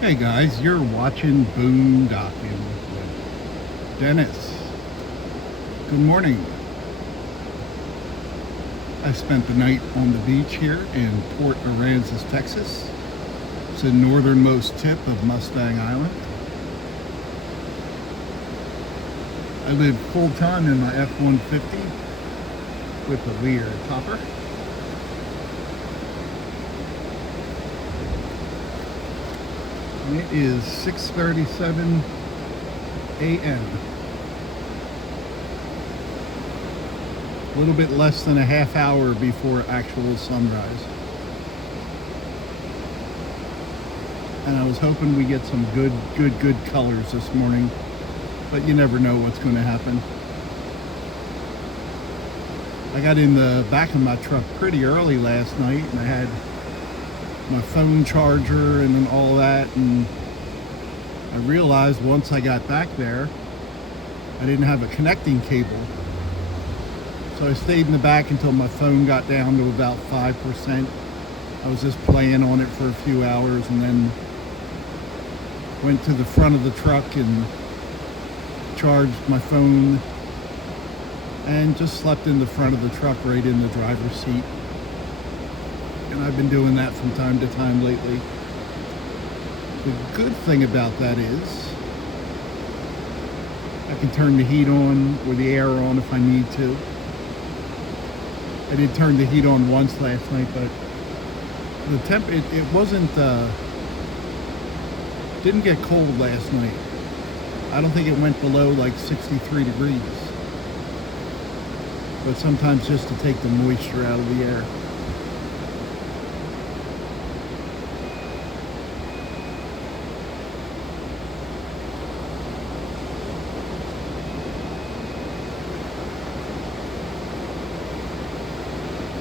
Hey guys, you're watching Boondocking with Dennis. Good morning. I spent the night on the beach here in Port Aransas, Texas. It's the northernmost tip of Mustang Island. I live full-time in my F-150 with a Lear topper. And it is 6:37 a.m. A little bit less than a half hour before actual sunrise. And I was hoping we get some good colors this morning, but you never know what's going to happen. I got in the back of my truck pretty early last night, and I had my phone charger and then all that, and I realized once I got back there I didn't have a connecting cable, so I stayed in the back until my phone got down to about 5%. I was just playing on it for a few hours and then went to the front of the truck and charged my phone and just slept in the front of the truck right in the driver's seat. And I've been doing that from time to time lately. The good thing about that is I can turn the heat on or the air on if I need to. I did turn the heat on once last night, but the temp it wasn't didn't get cold last night. I don't think it went below like 63 degrees. But sometimes just to take the moisture out of the air.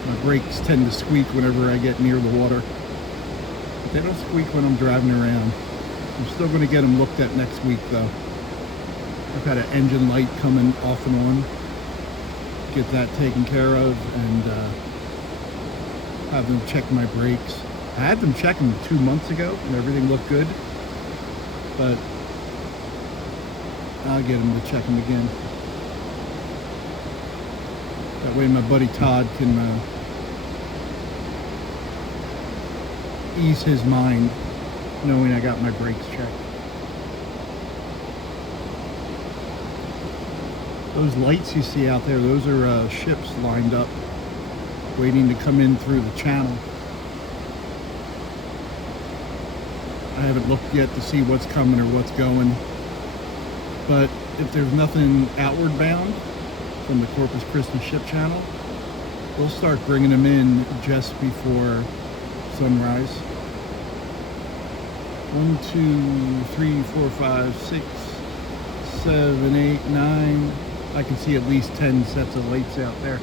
My brakes tend to squeak whenever I get near the water. But they don't squeak when I'm driving around. I'm still going to get them looked at next week though. I've had an engine light coming off and on. Get that taken care of and have them check my brakes. I had them check them 2 months ago and everything looked good. But I'll get them to check them again. That way my buddy Todd can ease his mind knowing I got my brakes checked. Those lights you see out there, those are ships lined up waiting to come in through the channel. I haven't looked yet to see what's coming or what's going, but if there's nothing outward bound from the Corpus Christi ship channel, we'll start bringing them in just before sunrise. 1, 2, 3, 4, 5, 6, 7, 8, 9. I can see at least 10 sets of lights out there.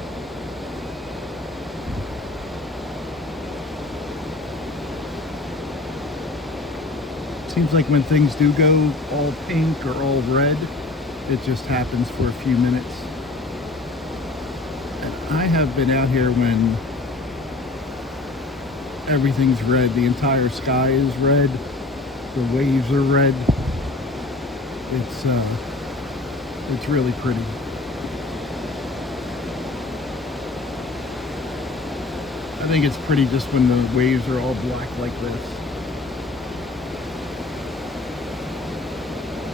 Seems like when things do go all pink or all red, it just happens for a few minutes. And I have been out here when everything's red. The entire sky is red. The waves are red. It's really pretty. I think it's pretty just when the waves are all black like this.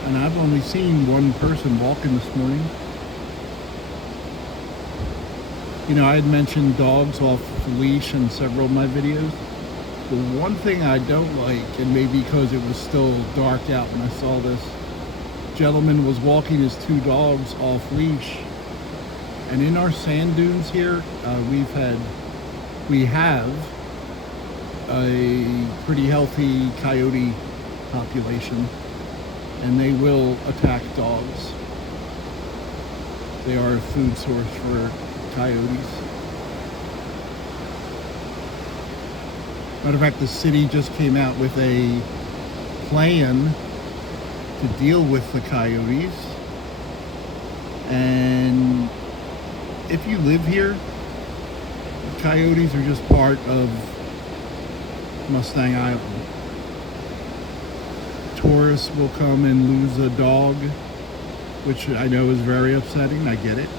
And I've only seen one person walking this morning. You know, I had mentioned dogs off the leash in several of my videos. The one thing I don't like, and maybe because it was still dark out when I saw this, gentleman was walking his 2 dogs off leash. And in our sand dunes here, we have a pretty healthy coyote population, and they will attack dogs. They are a food source for coyotes. Matter of fact, the city just came out with a plan to deal with the coyotes. And if you live here, coyotes are just part of Mustang Island. tourists will come and lose a dog, which I know is very upsetting. I get it.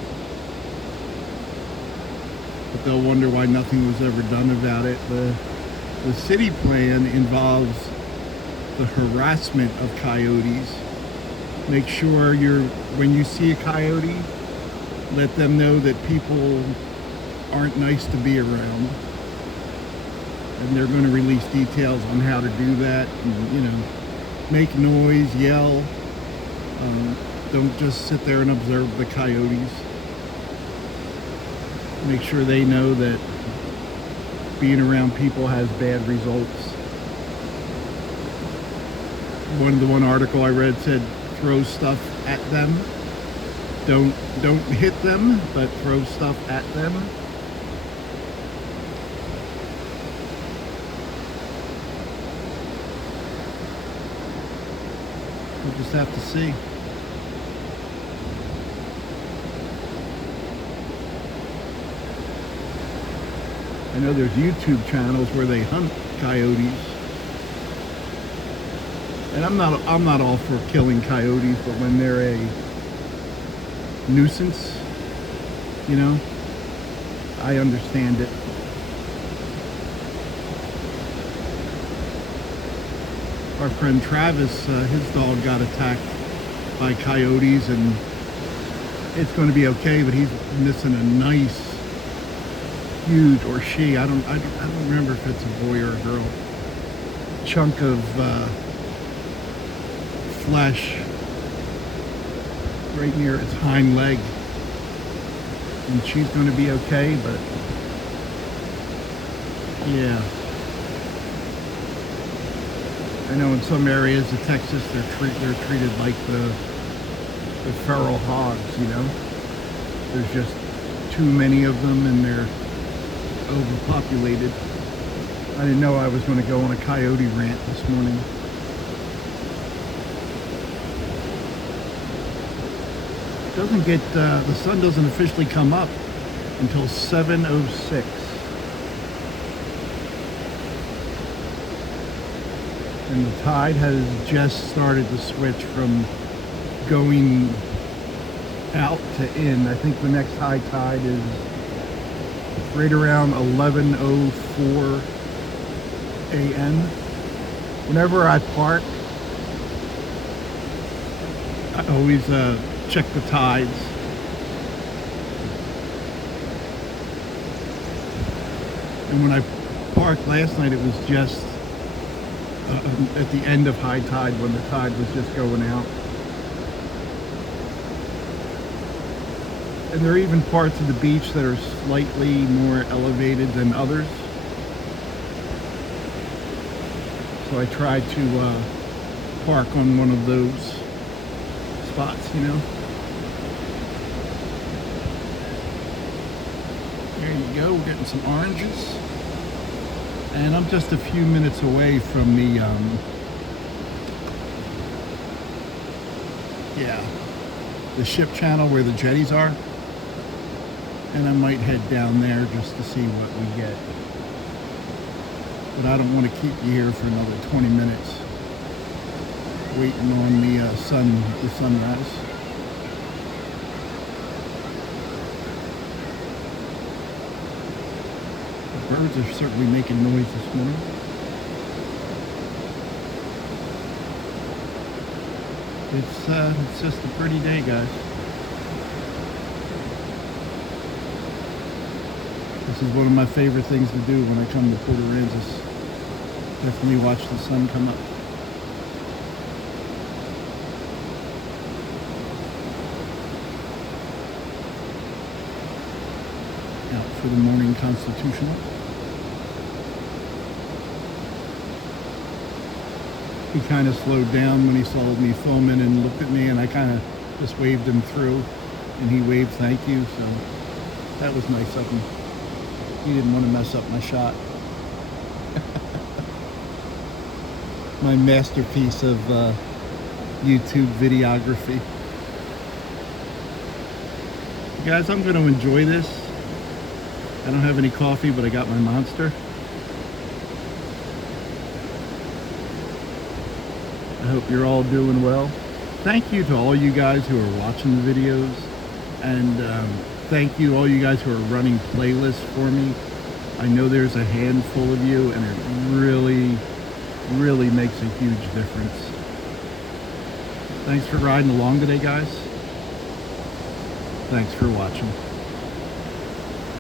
But they'll wonder why nothing was ever done about it. The city plan involves the harassment of coyotes. Make sure when you see a coyote, let them know that people aren't nice to be around. And they're going to release details on how to do that. And, you know, make noise, yell. Don't just sit there and observe the coyotes. Make sure they know that being around people has bad results. One article I read said throw stuff at them. Don't hit them, but throw stuff at them. We'll just have to see. I know there's YouTube channels where they hunt coyotes. And I'm not all for killing coyotes, but when they're a nuisance, you know, I understand it. Our friend Travis, his dog got attacked by coyotes, and it's going to be okay, but he's missing a nice, huge, or she, I don't remember if it's a boy or a girl, chunk of flesh right near its hind leg. And she's going to be okay, but yeah. I know in some areas of Texas they're treated like the feral hogs, you know. There's just too many of them and they're overpopulated. I didn't know I was going to go on a coyote rant this morning. Doesn't get the sun doesn't officially come up until 7:06. And the tide has just started to switch from going out to in. I think the next high tide is right around 11:04 a.m. Whenever I park, I always check the tides. And when I parked last night, it was just at the end of high tide, when the tide was just going out. And there are even parts of the beach that are slightly more elevated than others. So I try to park on one of those spots, you know. There you go, we're getting some oranges. And I'm just a few minutes away from the, the ship channel where the jetties are. And I might head down there just to see what we get. But I don't want to keep you here for another 20 minutes waiting on the sunrise. The birds are certainly making noise this morning. It's just a pretty day, guys. This is one of my favorite things to do when I come to Port Aransas. Definitely watch the sun come up. Out for the morning constitutional. He kind of slowed down when he saw me filming and looked at me, and I kind of just waved him through, and he waved thank you, so that was nice of him. He didn't want to mess up my shot. My masterpiece of YouTube videography. Guys, I'm going to enjoy this. I don't have any coffee, but I got my Monster. I hope you're all doing well. Thank you to all you guys who are watching the videos, and thank you all you guys who are running playlists for me. I know there's a handful of you, and it really makes a huge difference. Thanks for riding along today, guys. Thanks for watching.